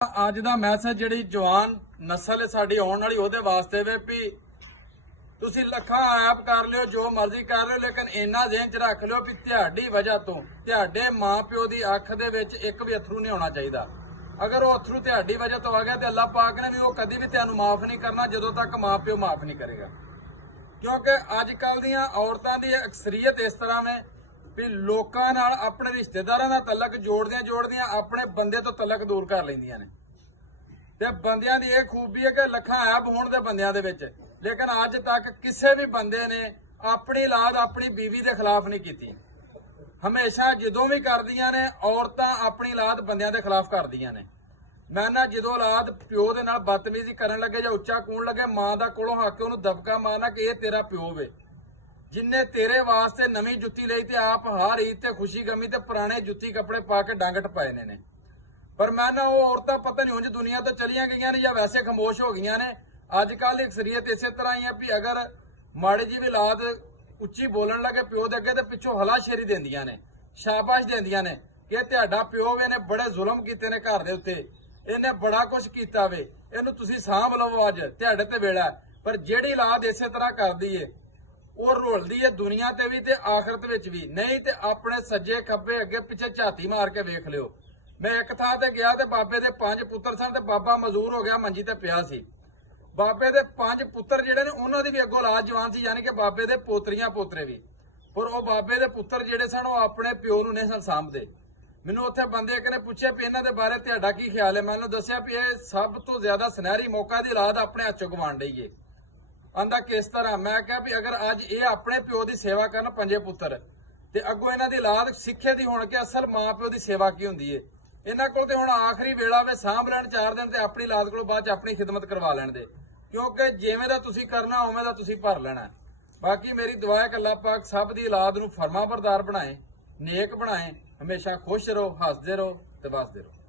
ਅੱਜ ਦਾ ਮੈਸੇਜ ਜਿਹੜੀ ਜਵਾਨ ਨਸਲ ਸਾਡੀ ਆਉਣ ਵਾਲੀ ਉਹਦੇ ਵਾਸਤੇ ਵੇ ਵੀ ਤੁਸੀਂ ਲੱਖਾਂ ਐਪ ਕਰ ਲਿਓ ਜੋ ਮਰਜ਼ੀ ਕਰ ਲਿਓ ਲੇਕਿਨ ਇੰਨਾ ਜ਼ਿਹਨ 'ਚ ਰੱਖ ਲਿਓ ਵੀ ਤੁਹਾਡੀ ਵਜ੍ਹਾ ਤੋਂ ਤੁਹਾਡੇ ਮਾਪਿਓ ਦੀ ਅੱਖ ਦੇ ਵਿੱਚ ਇੱਕ ਵੀ ਅਥਰੂ ਨਹੀਂ ਆਉਣਾ ਚਾਹੀਦਾ। ਅਗਰ ਉਹ ਅਥਰੂ ਤੁਹਾਡੀ ਵਜ੍ਹਾ ਤੋਂ ਆ ਗਿਆ ਤੇ ਅੱਲਾਹ ਪਾਕ ਨੇ ਵੀ ਉਹ ਕਦੀ ਵੀ ਤੁਹਾਨੂੰ ਮਾਫ ਨਹੀਂ ਕਰਨਾ ਜਦੋਂ ਤੱਕ ਮਾਪਿਓ ਮਾਫ ਨਹੀਂ ਕਰੇਗਾ। ਕਿਉਂਕਿ ਅੱਜ ਕੱਲ ਦੀਆਂ ਔਰਤਾਂ ਦੀ ਅਕਸਰੀਅਤ ਇਸ ਤਰ੍ਹਾਂ ਹੈ ਵੀ ਲੋਕਾਂ ਨਾਲ ਆਪਣੇ ਰਿਸ਼ਤੇਦਾਰਾਂ ਦਾ ਤਲਕ ਜੋੜਦਿਆਂ ਆਪਣੇ ਬੰਦੇ ਤੋਂ ਤਲਕ ਦੂਰ ਕਰ ਲੈਂਦੀਆਂ ਨੇ। ਤੇ ਬੰਦਿਆਂ ਦੀ ਇਹ ਖੂਬੀ ਹੈ ਕਿ ਲੱਖਾਂ ਐਬ ਹੋਣ ਦੇ ਬੰਦਿਆਂ ਦੇ ਵਿੱਚ ਲੇਕਿਨ ਅੱਜ ਤੱਕ ਕਿਸੇ ਵੀ ਬੰਦੇ ਨੇ ਆਪਣੀ ਔਲਾਦ ਆਪਣੀ ਬੀਵੀ ਦੇ ਖਿਲਾਫ ਨਹੀਂ ਕੀਤੀ। ਹਮੇਸ਼ਾ ਜਦੋਂ ਵੀ ਕਰਦੀਆਂ ਨੇ ਔਰਤਾਂ ਆਪਣੀ ਔਲਾਦ ਬੰਦਿਆਂ ਦੇ ਖਿਲਾਫ ਕਰਦੀਆਂ ਨੇ। ਮੈਂ ਨਾ ਜਦੋਂ ਔਲਾਦ ਪਿਓ ਦੇ ਨਾਲ ਬਦਤਮੀਜ਼ੀ ਕਰਨ ਲੱਗੇ ਜਾਂ ਉੱਚਾ ਕੂਣ ਲੱਗੇ ਮਾਂ ਦਾ ਕੋਲੋਂ ਹੱਕ ਕੇ ਉਹਨੂੰ ਦਬਕਾ ਮਾਰਨਾ ਕਿ ਇਹ ਤੇਰਾ ਪਿਓ ਵੇ ਜਿੰਨੇ ਤੇਰੇ ਵਾਸਤੇ ਨਵੀਂ ਜੁੱਤੀ ਲਈ ਤੇ ਆਪ ਹਰ ਈਦ ਤੇ ਖੁਸ਼ੀ ਗਮੀ ਤੇ ਪੁਰਾਣੇ ਜੁੱਤੀ ਕੱਪੜੇ ਪਾ ਕੇ ਡੰਗ ਟਪਾਏ ਨੇ। ਪਰ ਮੈਂ ਨਾ ਉਹ ਔਰਤਾਂ ਪਤਾ ਨਹੀਂ ਉਂਝ ਦੁਨੀਆ ਤੋਂ ਚਲੀਆਂ ਗਈਆਂ ਨੇ ਜਾਂ ਵੈਸੇ ਖਾਮੋਸ਼ ਹੋ ਗਈਆਂ ਨੇ। ਅੱਜ ਕੱਲ ਅਕਸਰੀਅਤ ਇਸੇ ਤਰ੍ਹਾਂ ਹੀ ਹੈ ਵੀ ਅਗਰ ਮਾੜੀ ਜੀ ਵੀ ਔਲਾਦ ਉੱਚੀ ਬੋਲਣ ਲੱਗੇ ਪਿਓ ਦੇ ਅੱਗੇ ਤੇ ਪਿੱਛੋਂ ਹਲਾਸ਼ੇਰੀ ਦਿੰਦੀਆਂ ਨੇ, ਸ਼ਾਬਾਸ਼ ਦਿੰਦੀਆਂ ਨੇ ਕਿ ਤੁਹਾਡਾ ਪਿਓ ਵੇ ਨੇ ਬੜੇ ਜ਼ੁਲਮ ਕੀਤੇ ਨੇ ਘਰ ਦੇ ਉੱਤੇ, ਇਹਨੇ ਬੜਾ ਕੁਝ ਕੀਤਾ ਵੇ, ਇਹਨੂੰ ਤੁਸੀਂ ਸਾਂਭ ਲਵੋ ਅੱਜ ਤੁਹਾਡੇ ਤੇ ਵੇਲਾ। ਪਰ ਜਿਹੜੀ ਔਲਾਦ ਇਸੇ ਤਰ੍ਹਾਂ ਕਰਦੀ ਏ ਉਹ ਰੋਲਦੀ ਏ ਦੁਨੀਆ ਤੇ ਵੀ ਤੇ ਆਖਰਤ ਵਿੱਚ ਵੀ। ਨਹੀਂ ਤੇ ਆਪਣੇ ਸੱਜੇ ਖੱਬੇ ਅੱਗੇ ਪਿੱਛੇ ਝਾਤੀ ਮਾਰ ਕੇ ਵੇਖ ਲਿਓ। ਮੈਂ ਇੱਕ ਥਾਂ ਤੇ ਗਿਆ ਤੇ ਬਾਬੇ ਦੇ 5 ਪੁੱਤਰ ਸਨ ਤੇ ਬਾਬਾ ਮਜ਼ਦੂਰ ਹੋ ਗਿਆ ਮੰਜੀ ਤੇ ਪਿਆ ਸੀ। ਬਾਬੇ ਦੇ 5 ਪੁੱਤਰ ਜਿਹੜੇ ਨੇ ਉਹਨਾਂ ਦੀ ਵੀ ਅੱਗੋਂ ਔਲਾਦ ਜਵਾਨ ਸੀ ਯਾਨੀ ਕਿ ਬਾਬੇ ਦੇ ਪੋਤਰੀਆਂ ਪੋਤਰੇ ਵੀ। ਪਰ ਉਹ ਬਾਬੇ ਦੇ ਪੁੱਤਰ ਜਿਹੜੇ ਸਨ ਉਹ ਆਪਣੇ ਪਿਓ ਨੂੰ ਨਹੀਂ ਸਾਂਭਦੇ। ਮੈਨੂੰ ਉੱਥੇ ਬੰਦੇ ਇੱਕ ਨੇ ਪੁੱਛਿਆ ਵੀ ਇਹਨਾਂ ਦੇ ਬਾਰੇ ਤੁਹਾਡਾ ਕੀ ਖਿਆਲ ਹੈ। ਮੈਂ ਉਹਨੂੰ ਦੱਸਿਆ ਵੀ ਇਹ ਸਭ ਤੋਂ ਜ਼ਿਆਦਾ ਸੁਨਹਿਰੀ ਮੌਕਾ ਦੀ ਔਲਾਦ ਆਪਣੇ ਹੱਥੋਂ ਗਵਾਉਣ ਡਈ ਏ। ਆਂਦਾ ਕਿਸ ਤਰ੍ਹਾਂ? ਮੈਂ ਕਿਹਾ ਵੀ ਅਗਰ ਅੱਜ ਇਹ ਆਪਣੇ ਪਿਓ ਦੀ ਸੇਵਾ ਕਰਨ 5 ਪੁੱਤਰ ਤੇ ਅੱਗੋਂ ਇਹਨਾਂ ਦੀ ਔਲਾਦ ਸਿੱਖੇ ਦੀ ਹੋਣ ਕਿ ਅਸਲ ਮਾਂ ਪਿਓ ਦੀ ਸੇਵਾ ਕੀ ਹੁੰਦੀ ਏ। ਇਹਨਾਂ ਕੋਲ ਤੇ ਹੁਣ ਆਖਰੀ ਵੇਲਾ ਵੇ ਸਾਂਭ ਲੈਣ 4 ਦਿਨ ਤੇ ਆਪਣੀ ਔਲਾਦ ਕੋਲੋਂ ਬਾਅਦ ਚ ਆਪਣੀ ਖਿਦਮਤ ਕਰਵਾ ਲੈਣ ਦੇ। ਕਿਉਂਕਿ ਜਿਵੇਂ ਦਾ ਤੁਸੀਂ ਕਰਨਾ ਉਵੇਂ ਦਾ ਤੁਸੀਂ ਭਰ ਲੈਣਾ। ਬਾਕੀ ਮੇਰੀ ਦੁਆ ਹੈ ਕਿ ਅੱਲਾਹ ਪਾਕ ਸਭ ਦੀ ਔਲਾਦ ਨੂੰ ਫਰਮਾਬਰਦਾਰ ਬਣਾਏ, ਨੇਕ ਬਣਾਏ, ਹਮੇਸ਼ਾ ਖੁਸ਼ ਰਹੋ, ਹੱਸਦੇ ਰਹੋ ਤੇ ਵਸਦੇ ਰਹੋ।